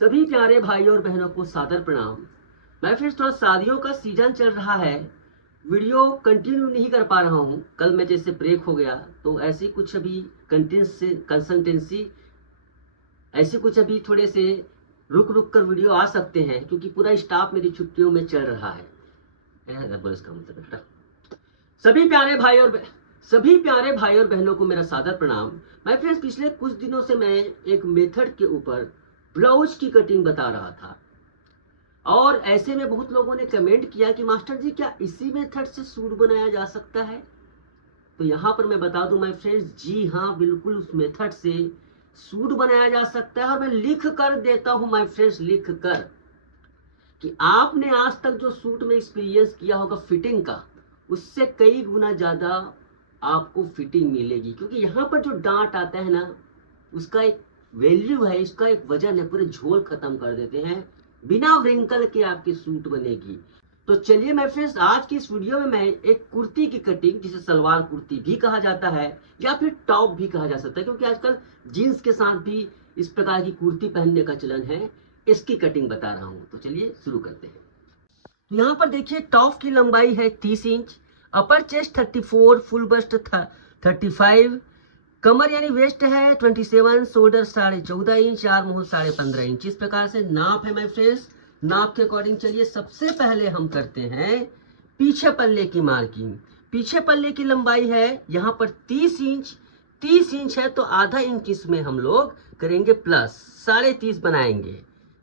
सभी प्यारे भाइयों और बहनों को सादर प्रणाम। मैं फिर थोड़ा शादियों का सीजन चल रहा है, वीडियो कंटिन्यू नहीं कर पा रहा हूँ। कल में जैसे ब्रेक हो गया तो ऐसी कुछ अभी कंसल्टेंसी ऐसे कुछ अभी थोड़े से रुक रुक कर वीडियो आ सकते हैं, क्योंकि पूरा स्टाफ मेरी छुट्टियों में चल रहा है। इसका मतलब बेटा सभी प्यारे भाई और बहनों को मेरा सादर प्रणाम। मैं फ्रेंड्स पिछले कुछ दिनों से मैं एक मेथड के ऊपर ब्लाउज की कटिंग बता रहा था, और ऐसे में बहुत लोगों ने कमेंट किया कि मास्टर जी क्या इसी मेथड से सूट बनाया जा सकता है। तो यहाँ पर मैं बता दूं माय फ्रेंड्स, जी हाँ बिल्कुल उस मेथड से सूट बनाया जा सकता है। और मैं लिख कर देता हूं माय फ्रेंड्स, लिख कर कि आपने आज तक जो सूट में एक्सपीरियंस किया होगा फिटिंग का, उससे कई गुना ज्यादा आपको फिटिंग मिलेगी। क्योंकि यहाँ पर जो डांट आता है ना, उसका एक वैल्यू है, इसका एक वजन है, पूरे झोल खत्म कर देते हैं। बिना व्रिंकल के आपकी सूट बनेगी। तो चलिए मैं फ्रेंड्स, आज की इस वीडियो में मैं एक कुर्ती की कटिंग, जिसे सलवार कुर्ती भी कहा जाता है या फिर टॉप भी कहा जा सकता है, क्योंकि आजकल जीन्स के साथ भी इस प्रकार की कुर्ती पहनने का चलन है, इसकी कटिंग बता रहा हूं। तो चलिए शुरू करते हैं। तो यहाँ पर देखिए, टॉप की लंबाई है 30 inch, upper chest 34, full bust 35, कमर यानी वेस्ट है 27, shoulder 14.5 inch, arm hole 15.5 inch. इस प्रकार से नाप है माय फ्रेंड्स। नाप के अकॉर्डिंग चलिए सबसे पहले हम करते हैं पीछे पल्ले की मार्किंग। पीछे पल्ले की लंबाई है यहाँ पर 30 इंच। 30 इंच है तो आधा इंच इसमें हम लोग करेंगे प्लस, 30.5 बनाएंगे।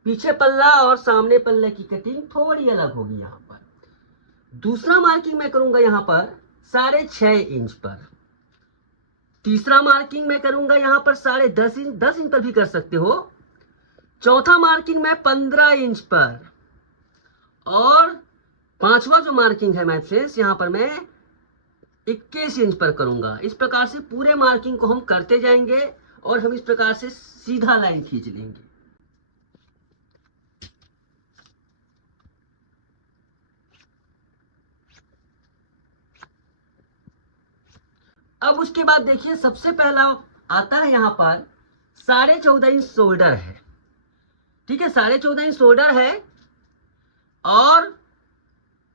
पीछे पल्ला और सामने पल्ले की कटिंग थोड़ी अलग होगी। यहाँ पर दूसरा मार्किंग मैं करूंगा यहाँ पर 6.5 इंच पर। तीसरा मार्किंग मैं करूंगा यहाँ पर 10.5 इंच, 10 इंच पर भी कर सकते हो। चौथा मार्किंग मैं 15 इंच पर, और पांचवा जो मार्किंग है माय फ्रेंड्स, यहाँ पर मैं 21 इंच पर करूंगा। इस प्रकार से पूरे मार्किंग को हम करते जाएंगे और हम इस प्रकार से सीधा लाइन खींच लेंगे। अब उसके बाद देखिए, सबसे पहला आता है यहाँ पर 14.5 इंच शोल्डर है। ठीक है, 14.5 इंच शोल्डर है, और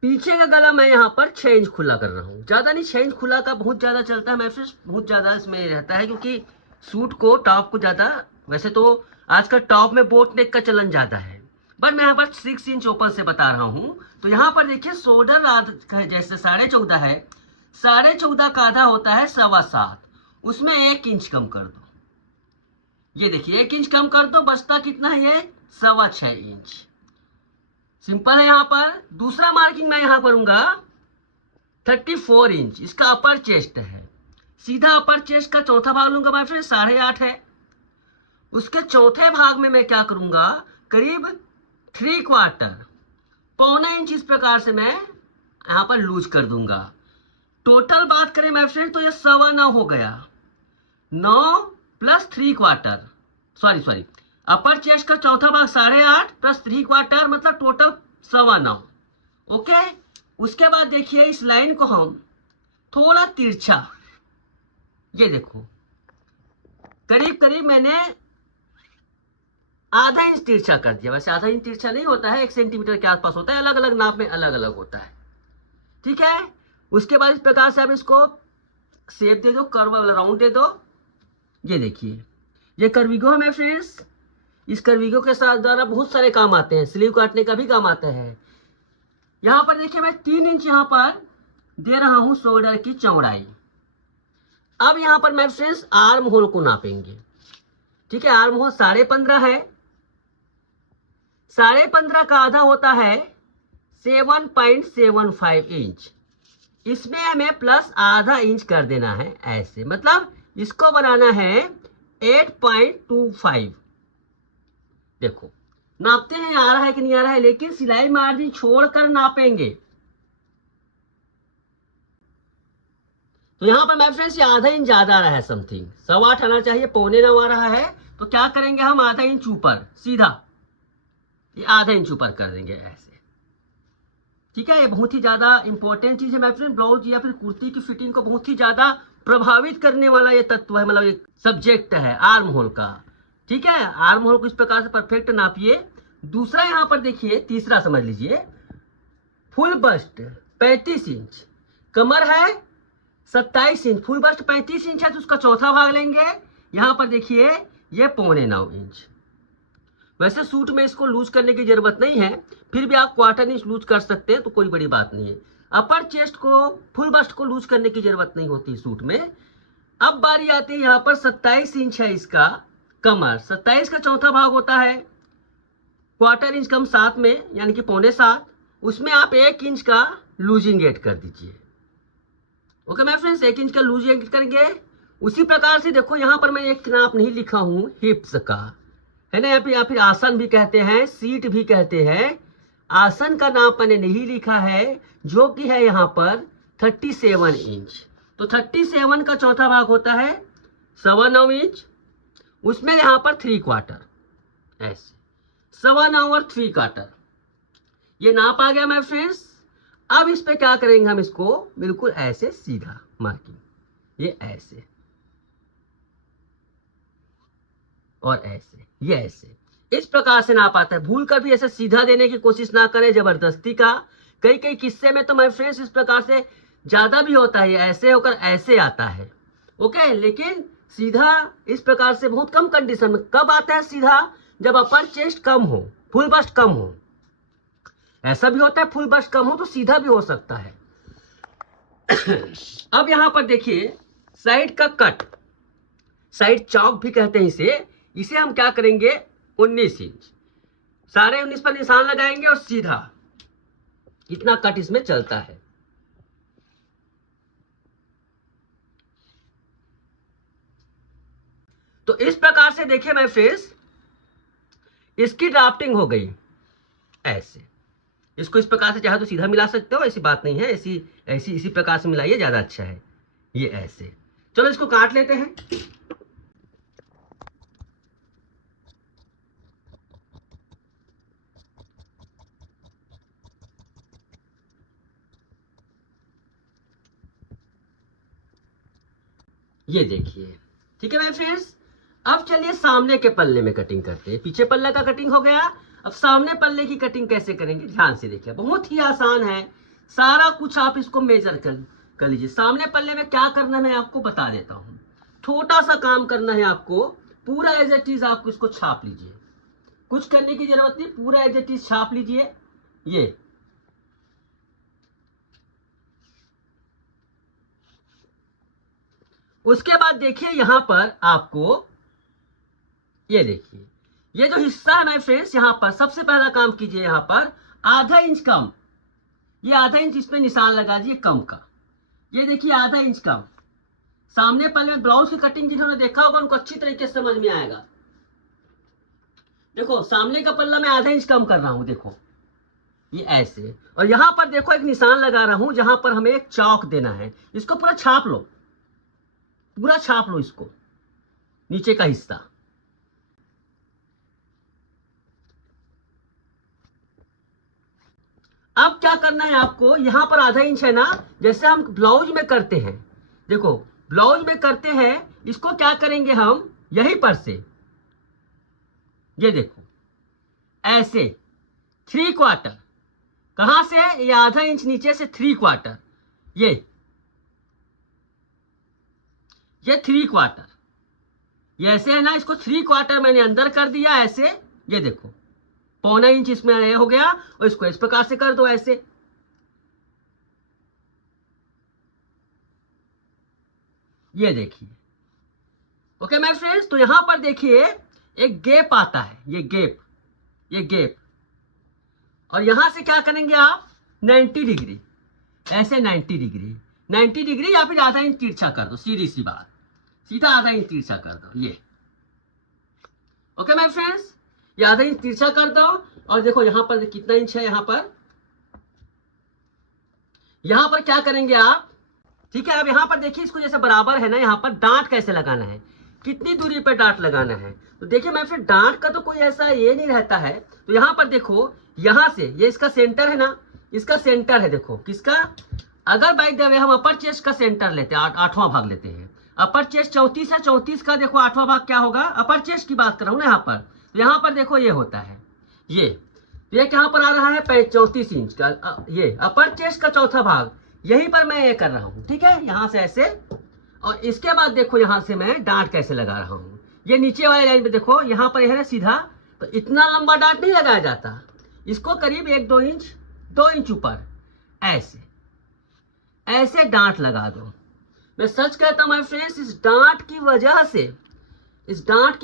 पीछे का गला मैं यहाँ पर 6 इंच खुला कर रहा हूँ। ज्यादा नहीं, 6 इंच खुला का बहुत ज्यादा चलता है मैं फ्रेंड्स, बहुत ज्यादा इसमें रहता है, क्योंकि सूट को टॉप को ज्यादा, वैसे तो आजकल टॉप में बोट नेक का चलन ज्यादा है, बट मैं यहाँ पर 6 इंच ओपन से बता रहा हूँ। तो यहाँ पर देखिए, शोल्डर जैसे 14.5 है, 14.5 का आधा होता है 7.25, उसमें 1 इंच कम कर दो। ये देखिए 1 इंच कम कर दो, बचता कितना है ये 6.25 इंच। सिंपल है। यहाँ पर दूसरा मार्किंग मैं यहाँ करूंगा 34 इंच, इसका अपर चेस्ट है। सीधा अपर चेस्ट का चौथा भाग लूंगा मैं फिर 8.5 है। उसके चौथे भाग में मैं क्या करूंगा, करीब 3/4, पौना इंच इस प्रकार से मैं यहाँ पर लूज कर दूंगा। टोटल बात करें मैं फ्रेंड तो ये 9.25 हो गया। 9 प्लस 3/4, सॉरी, अपर चेस्ट का चौथा भाग 8.5 प्लस 3/4, मतलब टोटल 9.25। ओके। उसके बाद देखिए, इस लाइन को हम थोड़ा तिरछा, ये देखो करीब करीब मैंने आधा इंच तिरछा कर दिया। वैसे आधा इंच तिरछा नहीं होता है, 1 सेंटीमीटर के आसपास होता है, अलग अलग नाप में अलग अलग होता है। ठीक है। उसके बाद इस प्रकार से आप इसको शेप दे दो, कर्व वाला राउंड दे दो। ये देखिए, ये कर्विगो है मेरे फ्रेंड्स। इस कर्विगो के साथ द्वारा बहुत सारे काम आते हैं, स्लीव काटने का भी काम आता है। यहाँ पर देखिए, मैं 3 इंच यहाँ पर दे रहा हूं शोल्डर की चौड़ाई। अब यहाँ पर मैं फ्रेंड्स आर्म होल को नापेंगे। ठीक है, आर्म होल 15.5 है। 15.5 का आधा होता है 7.75 इंच। इसमें हमें प्लस आधा इंच कर देना है, ऐसे मतलब इसको बनाना है 8.25। देखो नापते हैं, आ रहा है कि नहीं आ रहा है, लेकिन सिलाई मार्जिन छोड़कर नापेंगे। तो यहां पर मैं फ्रेंड्स आधा इंच ज्यादा आ रहा है, समथिंग 8.25 आना चाहिए, 8.25 आ रहा है। तो क्या करेंगे हम, आधा इंच ऊपर सीधा, ये आधा इंच ऊपर कर देंगे ऐसे। ठीक है, ये बहुत ही ज्यादा इंपॉर्टेंट चीज है मैं फ्रेंड, ब्लाउज या फिर कुर्ती की फिटिंग को बहुत ही ज्यादा प्रभावित करने वाला ये तत्व है, मतलब एक सब्जेक्ट है आर्म होल का। ठीक है, आर्म होल को इस प्रकार से परफेक्ट नापिए। दूसरा यहाँ पर देखिए, तीसरा समझ लीजिए, फुल बस्ट 35 इंच, कमर है 27 इंच, फुल बस्ट 35 इंच है तो उसका चौथा भाग लेंगे। यहाँ पर देखिए ये 8.25 इंच। वैसे सूट में इसको लूज करने की जरूरत नहीं है, फिर भी आप 1/4 इंच लूज कर सकते हैं तो कोई बड़ी बात नहीं है। अपर चेस्ट को, फुल बस्ट को लूज करने की जरूरत नहीं होती सूट में। अब बारी आती है यहाँ पर 27 इंच है इसका कमर, 27 का चौथा भाग होता है 1/4 इंच कम 7 में, यानी कि 6.25, उसमें आप 1 इंच का लूजिंग ऐड कर दीजिए। ओके माय फ्रेंड्स, 1 इंच का लूजिंग ऐड करेंगे। उसी प्रकार से देखो यहाँ पर मैं एक नाप नहीं लिखा हूँ हिप्स का, है ना, या फिर आसन भी कहते हैं, सीट भी कहते हैं। आसन का नाप मैंने नहीं लिखा है, जो कि है यहाँ पर 37 इंच। तो 37 का चौथा भाग होता है 9.25 इंच, उसमें यहाँ पर 3/4, ऐसे 9.25 और 3/4 ये नाप आ गया माय फ्रेंड्स। अब इस पे क्या करेंगे हम, इसको बिल्कुल ऐसे सीधा मार्किंग, ये ऐसे और ऐसे, ये ऐसे, इस प्रकार से नाप आता है। भूल कर भी ऐसे सीधा देने की कोशिश ना करें जबरदस्ती का। कई कई किस्से में तो माय फ्रेंड्स इस प्रकार से ज्यादा भी होता है, ऐसे होकर ऐसे आता है। ओके, लेकिन सीधा इस प्रकार से बहुत कम कंडीशन में कब आता है सीधा, जब अपर चेस्ट कम हो, फुल बस्ट कम हो। ऐसा भी होता है फुल बस्ट कम हो तो सीधा भी हो सकता है। अब यहां पर देखिए साइड का कट, साइड चौक भी कहते हैं इसे हम क्या करेंगे 19 इंच, सारे 19 पर निशान लगाएंगे और सीधा इतना कट इसमें चलता है। तो इस प्रकार से देखिए मैं फ्रेंड्स, इसकी ड्राफ्टिंग हो गई ऐसे। इसको इस प्रकार से चाहे तो सीधा मिला सकते हो, ऐसी बात नहीं है, इसी प्रकार से मिलाइए, ज्यादा अच्छा है। ये ऐसे, चलो इसको काट लेते हैं। ये देखिए, ठीक है मेरे फ्रेंड्स। अब चलिए सामने के पल्ले में कटिंग करते हैं। पीछे पल्ले का कटिंग हो गया, अब सामने पल्ले की कटिंग कैसे करेंगे ध्यान से देखिए, बहुत ही आसान है। सारा कुछ आप इसको मेजर कर लीजिए। सामने पल्ले में क्या करना है मैं आपको बता देता हूँ। छोटा सा काम करना है आपको, पूरा एज इट इज आपको इसको छाप लीजिए, कुछ करने की जरूरत नहीं, पूरा एज इट इज छाप लीजिए। ये उसके बाद देखिए यहां पर आपको, ये देखिए ये जो हिस्सा है माय फ्रेंड्स, यहां पर सबसे पहला काम कीजिए, यहां पर आधा इंच कम, ये आधा इंच इसमें निशान लगा दीजिए कम का। ये देखिए आधा इंच कम। सामने पल्ले में ब्लाउज की कटिंग जिन्होंने देखा होगा उनको अच्छी तरीके से समझ में आएगा। देखो सामने का पल्ला मैं आधा इंच कम कर रहा हूं, देखो ये ऐसे, और यहां पर देखो एक निशान लगा रहा हूं जहां पर हमें एक चौक देना है। इसको पूरा छाप लो, पूरा छाप लो इसको, नीचे का हिस्सा। अब क्या करना है आपको, यहां पर आधा इंच है ना, जैसे हम ब्लाउज में करते हैं, देखो ब्लाउज में करते हैं, इसको क्या करेंगे हम यहीं पर से, ये देखो ऐसे 3/4, कहां से, ये आधा इंच नीचे से 3/4, ये 3/4, ये ऐसे है ना, इसको 3/4 मैंने अंदर कर दिया ऐसे। ये देखो 1/4 इंच इसमें हो गया, और इसको इस प्रकार से कर दो ऐसे। ये देखिए, ओके माय फ्रेंड्स। तो यहां पर देखिए एक गैप आता है, ये गैप, और यहां से क्या करेंगे आप 90 डिग्री, ऐसे 90 डिग्री या फिर आधा इंच तिरछा कर दो, सीधी सी बात, सीधा आधा इंच तिरछा कर दो, ये ओके माय फ्रेंड्स। ये आधा इंच तिरछा कर दो, और देखो यहां पर कितना इंच है, यहां पर क्या करेंगे आप, ठीक है। अब यहां पर देखिए इसको जैसे बराबर है ना, यहां पर डांट कैसे लगाना है, कितनी दूरी पर डांट लगाना है। तो देखिए मैं फिर डांट का तो कोई ऐसा ये नहीं रहता है। तो यहां पर देखो, यहां से ये इसका सेंटर है ना, इसका सेंटर है, देखो किसका, अगर बाय द वे हम अपर चेस्ट का सेंटर लेते हैं, 8वां भाग लेते हैं, अपर चेस्ट 34 है, 34 का देखो 8वां भाग क्या होगा, अपर चेस्ट की बात कर रहा हूँ ना यहाँ पर। तो यहाँ पर देखो ये होता है, ये कहाँ पर आ रहा है 34 इंच का, ये अपर चेस्ट का चौथा भाग, यहीं पर मैं ये कर रहा हूँ, ठीक है, यहाँ से ऐसे। और इसके बाद देखो यहाँ से मैं डांट कैसे लगा रहा हूँ, ये नीचे वाले लाइन पे देखो, यहाँ पर यह है सीधा, तो इतना लंबा डांट नहीं लगाया जाता, इसको करीब 1-2 इंच 2 इंच ऊपर ऐसे ऐसे डांट लगा दो। मैं सच कहता हूँ माय फ्रेंड्स, इस डांट की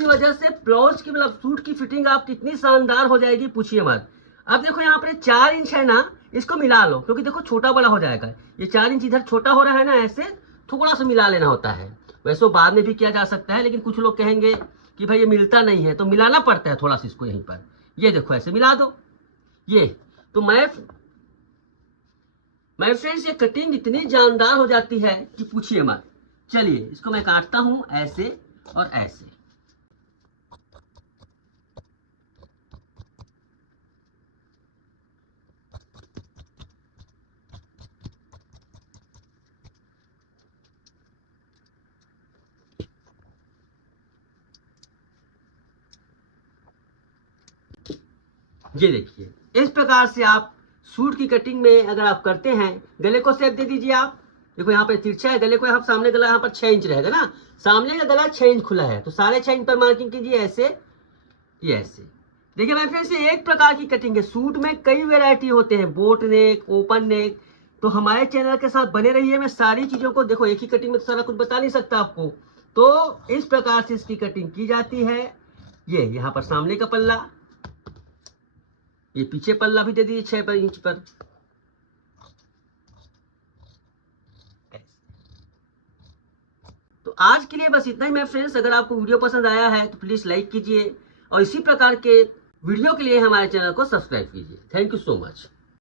वजह से ब्लाउज की मतलब सूट की फिटिंग आपकी इतनी शानदार हो जाएगी, पूछिए मत। अब देखो यहाँ पर 4 इंच है ना, इसको मिला लो, क्योंकि देखो छोटा बड़ा हो जाएगा, ये 4 इंच इधर छोटा हो रहा है ना, ऐसे थोड़ा सा मिला लेना होता है। वैसे बाद में भी किया जा सकता है, लेकिन कुछ लोग कहेंगे कि भाई ये मिलता नहीं है, तो मिलाना पड़ता है थोड़ा सा इसको यहीं पर। ये देखो ऐसे मिला दो, ये तो मैं फ्रेंड्स ये कटिंग इतनी जानदार हो जाती है कि पूछिए मत। चलिए इसको मैं काटता हूं ऐसे और ऐसे। ये देखिए, इस प्रकार से आप सूट की कटिंग में अगर आप करते हैं, गले को शेप दे दीजिए आप। देखो यहाँ पे तिरछा है गले को, यहाँ सामने गला यहाँ पर 6 इंच रहेगा ना, सामने का गला 6 इंच खुला है, तो साढ़े 6 इंच पर मार्किंग कीजिए ऐसे, ये ऐसे। देखिए मैं फिर से एक प्रकार की कटिंग है, सूट में कई वैरायटी होते हैं, बोट नेक, ओपन नेक। तो हमारे चैनल के साथ बने रहिए, मैं सारी चीजों को, देखो एक ही कटिंग में तो सारा कुछ बता नहीं सकता आपको, तो इस प्रकार से इसकी कटिंग की जाती है। ये यहाँ पर सामने का पल्ला, ये पीछे पल्ला भी दे दीजिए 6 इंच पर। तो आज के लिए बस इतना ही मेरे फ्रेंड्स। अगर आपको वीडियो पसंद आया है तो प्लीज लाइक कीजिए, और इसी प्रकार के वीडियो के लिए हमारे चैनल को सब्सक्राइब कीजिए। Thank you so much.